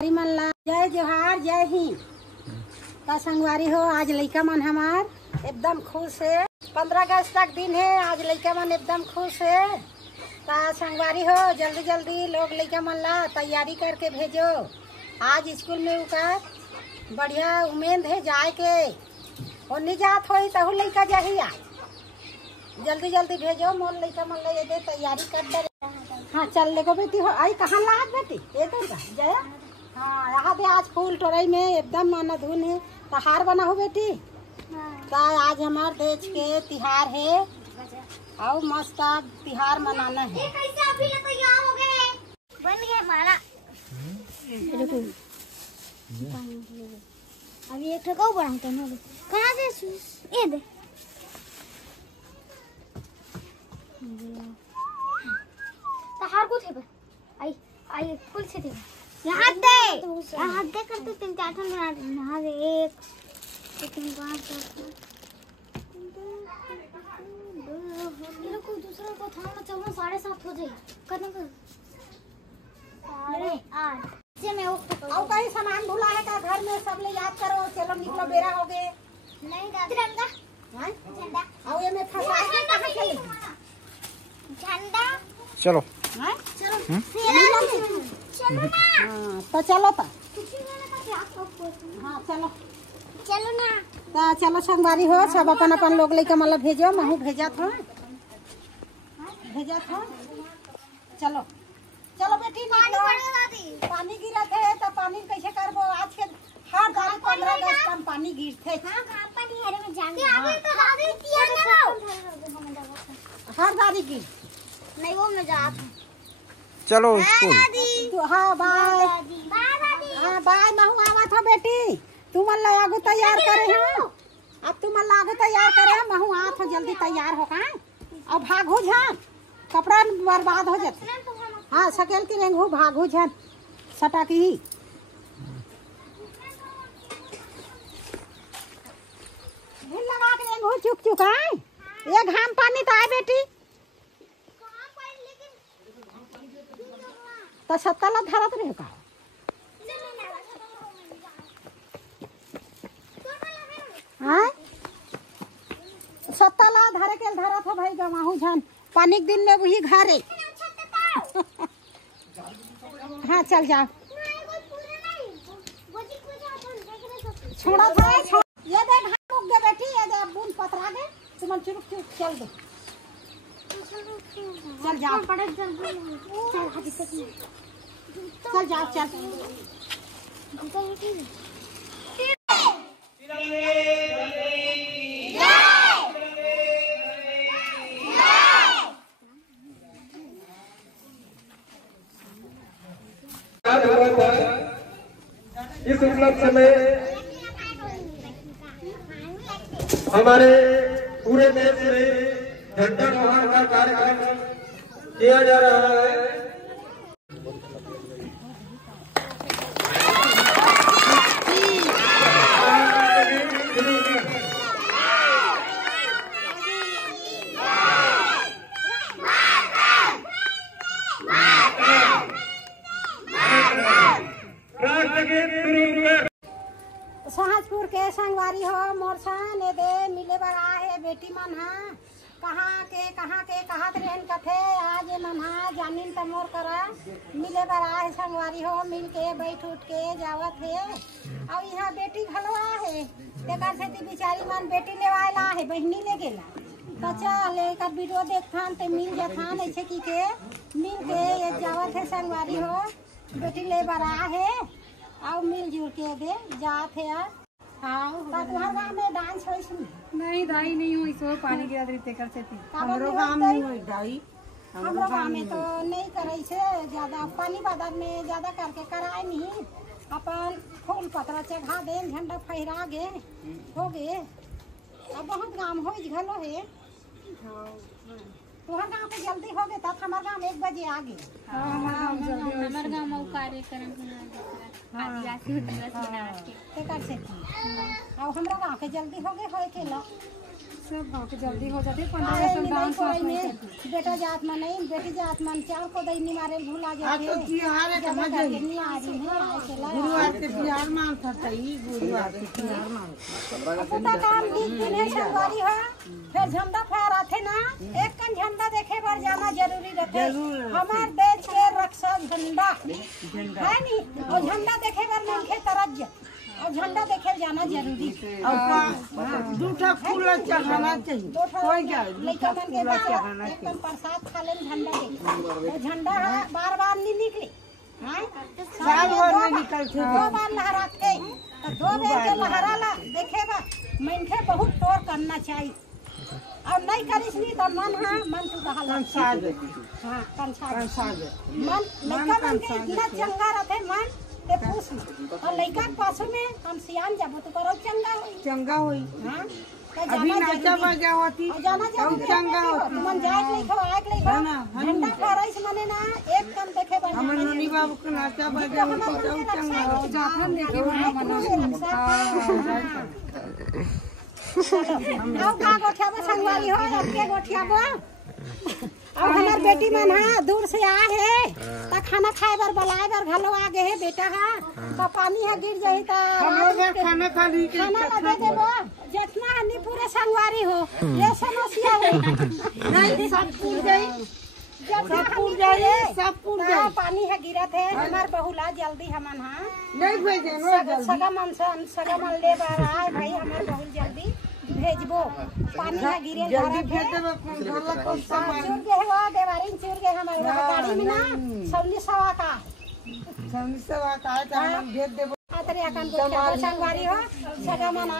मन ला जय जोहार जय हिंद का संगवारी हो। आज लइका मन हमार एकदम खुश है। 15 अगस्त तक दिन है। आज लइका मन एकदम खुश है। का संगवारी हो जल्दी जल्दी लोग लइका मन ला तैयारी करके भेजो। आज स्कूल में उनका बढ़िया उम्मीद है जाए के। होनी जात हो तहु लइका जाही आज जल्दी जल्दी भेजो। मोर लइका मन ला ये तैयारी कर दे। हाँ चल लेको बेटी हो। आई कहाँ ला बेटी ये तो जया। हाँ यहाँ पे आज फूल टोरई में एकदम माना धुन है। त्योहार बना हो बेटी। तो आज हमारे देश के त्योहार है और मस्त त्योहार मनाना है। बन गया हमारा। अभी एक ठोका बढ़ाते हैं। कहाँ से ये दे त्योहार को थे आई आई फुल से थे। यहाँ दे करते 3-4 ठन यहाँ दे 1 2 5 को दूसरा को थाना चलना 7:30 हो जाए करना कर 8 से मैं और कहीं सामान भूला है का घर में सब ले याद करो। चलो निकलो बेरा हो गए। नहीं तिरंगा झंडा और ये में फंसा के कहां चली झंडा चलो हैं चलो चलो ना। हां तो चलो तो हाँ चलो चलो ना। तो चलो संगवारी हो सब अपन अपन लोग लेके मतलब भेजो। महू भेजा था चलो चलो बेटी पानी गिरत है तो पानी कैसे करबो। आज के हर दाल 15 अगस्त कम पानी गिरते। हां पानी हरे में जान अभी तो दादी किया ना हर दादी की नहीं वो में जा चलो स्कूल। तो हाँ बाय बाय दादी। हाँ बाय। महू आवा था बेटी। तू मन लागू तैयार करे हो। अब तू मन लागू तैयार करे हो। महू आ तो जल्दी तैयार हो का। अब भागो झन कपड़ा बर्बाद हो जाते। हाँ सकेल की रेंगू भागो झन सटा की भूल लगा के रेंगू चुक चुक आए। ये घाम पानी तो आए बेटी तो सत्ताला धरत रहे का। हाँ सत्ताला धरे के धरत हो भाई गवाहू झन पानी के दिन में वही घरे। हाँ चल जाओ छोड़ा था ये दे घाम उग गए बेटी। ये दे बूंद पतरा दे तुम चुप चुप चल दो। चल जाओ चल जाओ चल इस उपलक्ष्य में हमारे पूरे देश में झंडा फहराने का कार्यक्रम किया जा रहा है। सहजपुर के संगवारी हो मोरसन ये दे मिले बर आए बेटी मन हा कहाँ के कहा रहन कथे। आज ये मन हा जामीन त मोर करा मिले बर आए संगवारी हो। मिल के बैठ उठ के जावत है। और यहाँ बेटी घलवा है तेकर से बिचारी मन बेटी लेवाए ला है बहनी ले गेला तो चल एक वीडियो देखथान ते मिल जाथान ऐसे की के मिल के ये जावत है संगवारी हो। बेटी ले बर आ है और मिलजुल के दे जात है यार। हाँ तुम्हारे गाँव में डांस हो नहीं दाई नहीं हुई सो पानी गिरा देते कर से हमरो गाँव नहीं हुई दाई। हमरो गाँव में तो नहीं करे से ज्यादा पानी बादल में ज्यादा करके कराए नहीं। अपन फूल पतरा चढ़ा दे झंडा फहरा गे हो गे। अब बहुत गाँव हो घलो है। तुम्हारे गाँव पे जल्दी हो गए तब हमारे गाँव 1 बजे आ गए। हमारे गाँव में कार्यक्रम आदिवासी ड्रेस बना के ते कर से अब हमरा गांव के जल्दी हो गए होए के ला सब गाँव के जल्दी हो जाते 15 डांस वांस नहीं करती। बेटा जात में नहीं बेटी जात में चार को दैनी मारे भूला जाते तो तिहार है समझ गई नहीं आ रही है ऐसे ला गुरुवार के तिहार मानता था ई गुरुवार के तिहार मानता पुता काम दिन दिन है संगवारी हो फिर झंडा फहरा थे ना एक कन झंडा देखे बार जाना जरूरी रहते हमार देश के रक्षा झंडा है नी और झंडा देखे बार मनखे तरज और झंडा देखे जाना जरूरी और दूठा फूल चढ़ाना चाहिए कोई जाए लइका मन के एक कन प्रसाद खा ले झंडा देखे तो झंडा बार बार नहीं निकले हैं साल भर में निकलते दो बार लहराते तो दो बार के लहरा ला देखेगा मनखे बहुत तोड़ करना चाहिए और नहीं करिस नहीं तो मन तू कहा कंसाज हाँ कंसाज कंसाज मन लड़का मन के इतना चंगा रहते मन ते पूछ और लड़का के पास में हम सियान जाबो तो करो चंगा होई चंगा हुई हां अभी नाचा बजा होती जाना जरूरी चंगा होती मन जाए लिखो आए लिखो झंडा फहराइस मने ना एक कन देखे बन हमर नोनी बाबू के नाचा बजा होती चंगा होती जाथन देखे अब का गोठियाबो संगवारी हो अब के गोठियाबो अब हमार बेटी मन हा दूर से आ है ता खाना खाए बर बुलाए बर घलो आ गए है बेटा हा ता पानी हा गिर जाई ता हम लोग खाना खा ली के खाना लगे देबो जितना हनी पूरे संगवारी हो ये समस्या है नहीं सब पूर गई सब पूर जाए सब पूर ता जाए पानी है गिरत है हमार बहुला जल्दी हमन हा नहीं भेजे नो जल्दी सगा मन ले बार आए भाई हमार बहुत जल्दी भेजबो पानी है गिरे जल्दी भेज देबो घर को सब चूर के हो देवारी चूर के हमारे गाड़ी में ना सौली सवा का समझ से बात आए तो हम भेज देबो आतरे अकान को संगवारी हो सगा मन